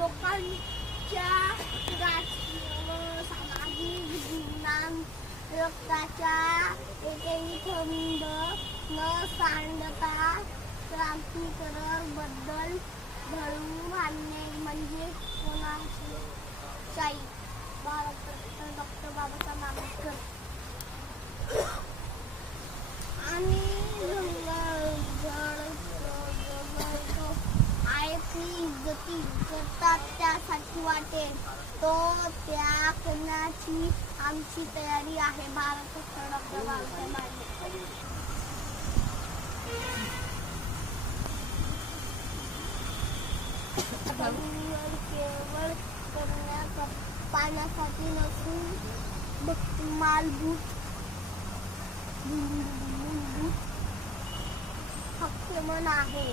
लोकांच्या राजकीय व सामाजिक जीवनात रक्ताच्या एकेरी थंड न सांडता क्रांतिकारक बद्दल घडवून आणणे म्हणजे कोणाची शाही. भारतरत्न डॉक्टर बाबासाहेब आंबेडकर. आणि आहे ती इज्जती करतात त्यासाठी वाटेल तो त्याग करण्याची आमची तयारी आहे. भारतरत्न डॉक्टर बाबासाहेब आंबेडकर. केवळ पाण्यासाठी नसून मालभूत हक्कमन आहे.